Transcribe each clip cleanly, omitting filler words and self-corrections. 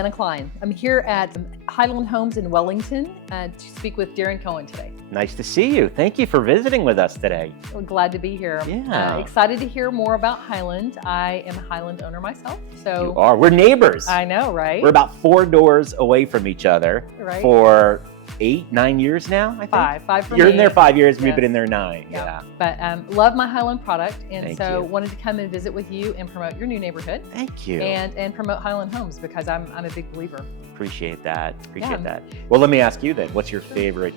Lana Cline. I'm here at Highland Homes in Wellington to speak with Darren Cohen today. Nice to see you. Thank you for visiting with us today. We're glad to be here. Yeah. Excited to hear more about Highland. I am a Highland owner myself. So You are. We're neighbors. I know, right? We're about 4 doors away from each other Right. for 8, 9 years now, I think. Five for You're me. in there 5 years, we've Yes. been in there 9. Yeah. But love my Highland product, and Thank so you. wanted to come and visit with you and promote your new neighborhood. Thank you. And promote Highland Homes because I'm a big believer. Appreciate that. Yeah. That. Well, let me ask you then, what's your favorite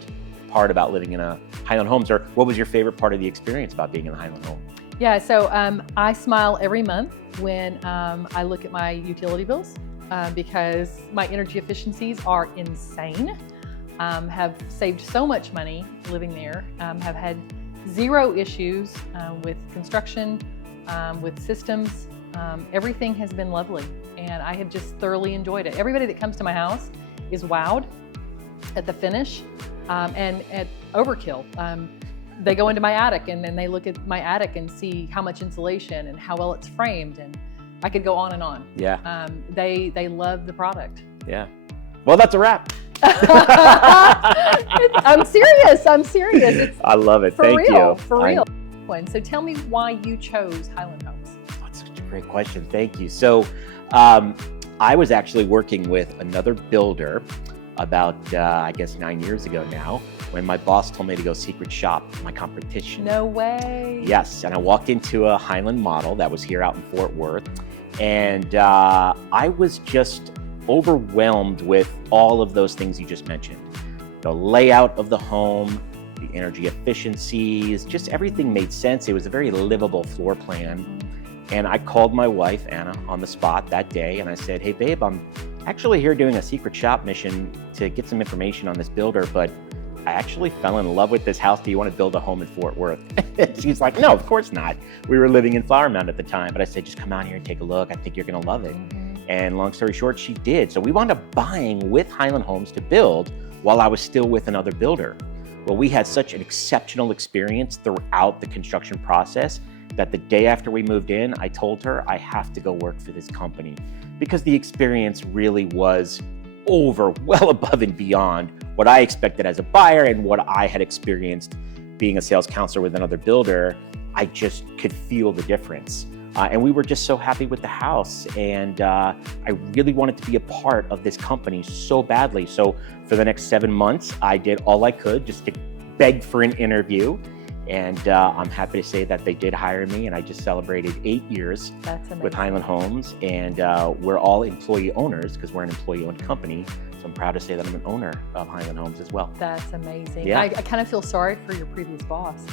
part about living in a Highland Homes, or what was your favorite part of the experience about being in a Highland home? Yeah, so I smile every month when I look at my utility bills because my energy efficiencies are insane. Have saved so much money living there, have had 0 issues with construction, with systems. Everything has been lovely, and I have just thoroughly enjoyed it. Everybody that comes to my house is wowed at the finish and at overkill. They go into my attic and then they look at my attic and see how much insulation and how well it's framed, and I could go on and on. Yeah. They love the product. Yeah. Well, that's a wrap. I'm serious. It's I love it. for Thank real, you. for real. So tell me why you chose Highland Homes. That's such a great question. Thank you. So I was actually working with another builder about, I guess, 9 years ago now, when my boss told me to go secret shop my competition. No way. Yes, and I walked into a Highland model that was here out in Fort Worth, and I was just overwhelmed with all of those things you just mentioned. The layout of the home, the energy efficiencies, just everything made sense. It was a very livable floor plan. And I called my wife, Anna, on the spot that day, and I said, hey babe, I'm actually here doing a secret shop mission to get some information on this builder, but I actually fell in love with this house. Do you want to build a home in Fort Worth? She's like, no, of course not. We were living in Flower Mound at the time, but I said, just come out here and take a look. I think you're gonna love it. And long story short, she did. So we wound up buying with Highland Homes to build while I was still with another builder. Well, we had such an exceptional experience throughout the construction process that the day after we moved in, I told her I have to go work for this company because the experience really was well above and beyond what I expected as a buyer and what I had experienced being a sales counselor with another builder. I just could feel the difference. And we were just so happy with the house. And I really wanted to be a part of this company so badly. So for the next 7 months, I did all I could just to beg for an interview. And I'm happy to say that they did hire me, and I just celebrated 8 years with Highland Homes. And we're all employee owners because we're an employee-owned company. So I'm proud to say that I'm an owner of Highland Homes as well. That's amazing. Yeah. I kind of feel sorry for your previous boss.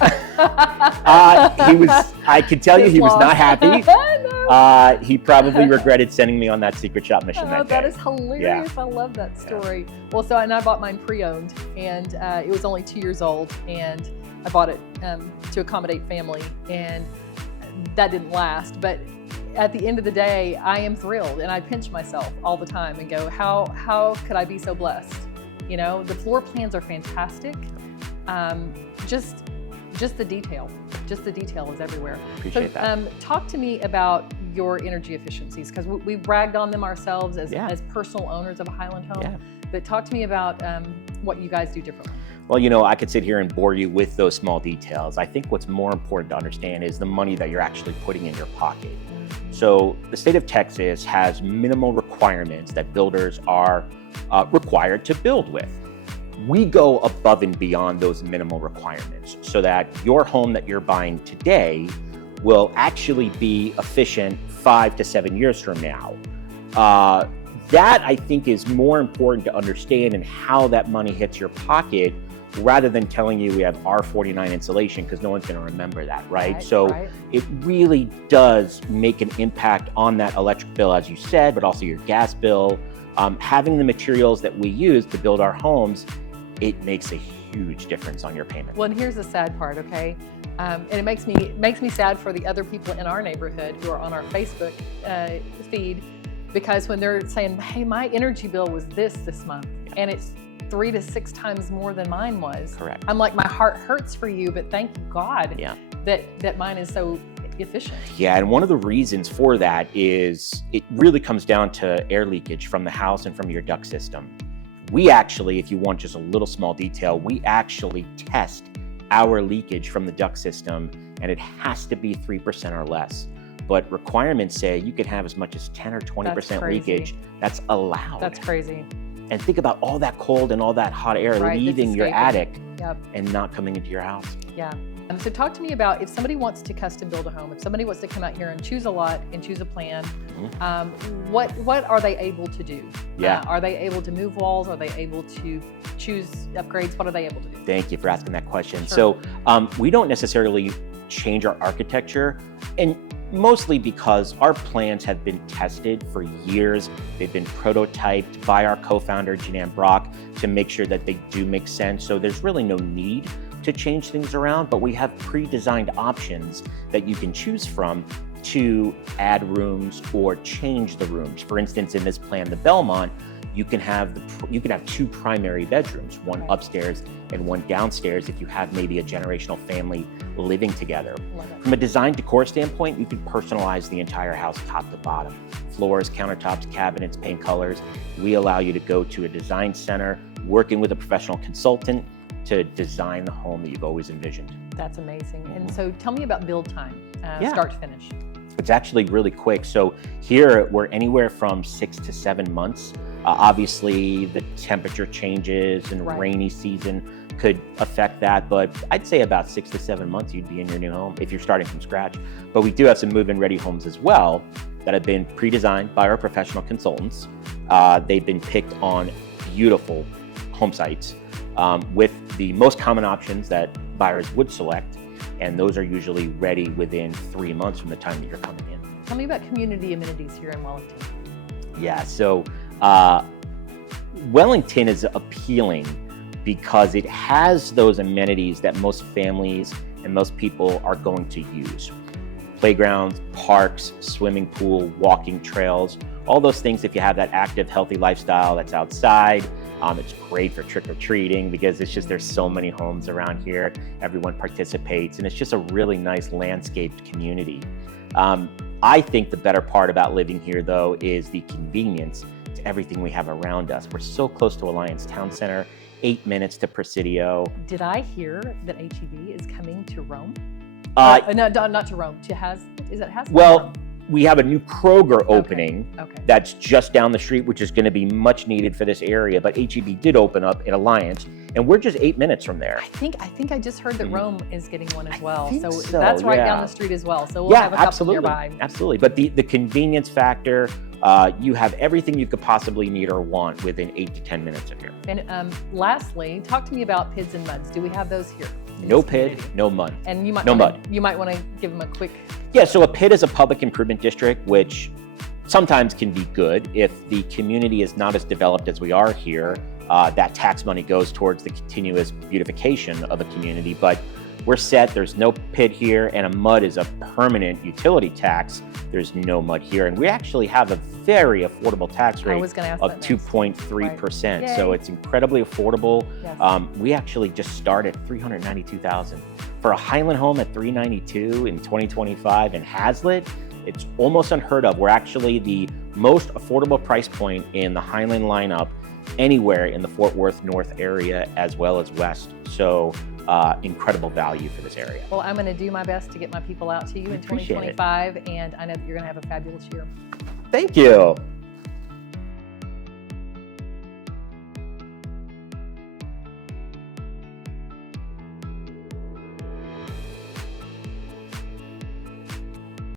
I can tell you he was not happy. No. He probably regretted sending me on that secret shop mission that day. That is hilarious. I love that story. Yeah. Well, so and I bought mine pre-owned, and it was only 2 years old, and I bought it to accommodate family, and that didn't last. But at the end of the day, I am thrilled, and I pinch myself all the time and go, how could I be so blessed? You know, the floor plans are fantastic. Just the detail is everywhere. Appreciate that. Talk to me about your energy efficiencies, because we bragged on them ourselves as personal owners of a Highland home. Yeah. But talk to me about what you guys do differently. Well, you know, I could sit here and bore you with those small details. I think what's more important to understand is the money that you're actually putting in your pocket. So the state of Texas has minimal requirements that builders are required to build with. We go above and beyond those minimal requirements so that your home that you're buying today will actually be efficient 5 to 7 years from now. That I think is more important to understand, and how that money hits your pocket, rather than telling you we have R49 insulation, because no one's going to remember that, right? So it really does make an impact on that electric bill, as you said, but also your gas bill. Having the materials that we use to build our homes, it makes a huge difference on your payment. Well, and here's the sad part, okay? And it makes me sad for the other people in our neighborhood who are on our Facebook feed, because when they're saying, hey, my energy bill was this month, and it's 3 to 6 times more than mine was. Correct. I'm like, my heart hurts for you, but thank God that mine is so efficient. Yeah, and one of the reasons for that is it really comes down to air leakage from the house and from your duct system. We actually, if you want just a little small detail, we actually test our leakage from the duct system, and it has to be 3% or less. But requirements say you can have as much as 10 or 20% leakage. That's allowed. That's crazy. And think about all that cold and all that hot air leaving your attic and not coming into your house. Yeah. So talk to me about if somebody wants to custom build a home, if somebody wants to come out here and choose a lot and choose a plan, what are they able to do? Yeah. Are they able to move walls? Are they able to choose upgrades? What are they able to do? Thank you for asking that question. Sure. So we don't necessarily change our architecture, and mostly because our plans have been tested for years. They've been prototyped by our co-founder, Jeananne Brock, to make sure that they do make sense. So there's really no need to change things around, but we have pre-designed options that you can choose from to add rooms or change the rooms. For instance, in this plan, the Belmont, you can have two primary bedrooms, one upstairs and one downstairs if you have maybe a generational family living together. From a design decor standpoint, you can personalize the entire house top to bottom. Floors, countertops, cabinets, paint colors. We allow you to go to a design center, working with a professional consultant to design the home that you've always envisioned. That's amazing. And so tell me about build time, start to finish. It's actually really quick. So here we're anywhere from 6 to 7 months. Obviously the temperature changes and rainy season could affect that, but I'd say about 6 to 7 months you'd be in your new home if you're starting from scratch. But we do have some move-in ready homes as well that have been pre-designed by our professional consultants. They've been picked on beautiful home sites with the most common options that buyers would select, and those are usually ready within 3 months from the time that you're coming in. Tell me about community amenities here in Wellington. Yeah, so Wellington is appealing because it has those amenities that most families and most people are going to use. Playgrounds, parks, swimming pool, walking trails, all those things. If you have that active, healthy lifestyle that's outside, it's great for trick-or-treating because it's just, there's so many homes around here. Everyone participates, and it's just a really nice landscaped community. I think the better part about living here, though, is the convenience to everything we have around us. We're so close to Alliance Town Center, 8 minutes to Presidio. Did I hear that HEB is coming to Rome? No, not to Rome. To is it Haslet? Well, we have a new Kroger opening that's just down the street, which is going to be much needed for this area. But HEB did open up in Alliance, and we're just 8 minutes from there. I think I just heard that Rome is getting one as well. So that's right down the street as well. So we'll have a couple nearby. Absolutely. But the convenience factor, you have everything you could possibly need or want within 8 to 10 minutes of here. And lastly, talk to me about PIDs and MUDs. Do we have those here? No PID, no MUD. And you might you might want to give them a quick. Yeah, so a PID is a public improvement district, which sometimes can be good if the community is not as developed as we are here. That tax money goes towards the continuous beautification of a community, but we're set. There's no PID here, and a MUD is a permanent utility tax. There's no MUD here, and we actually have a very affordable tax rate of 2.3%. So it's incredibly affordable. Yes. We actually just start at $392,000 for a Highland home at $392,000 in 2025 in Haslet. It's almost unheard of. We're actually the most affordable price point in the Highland lineup anywhere in the Fort Worth North area as well as West. So incredible value for this area. Well, I'm going to do my best to get my people out to you in 2025, and I know that you're going to have a fabulous year. Thank you.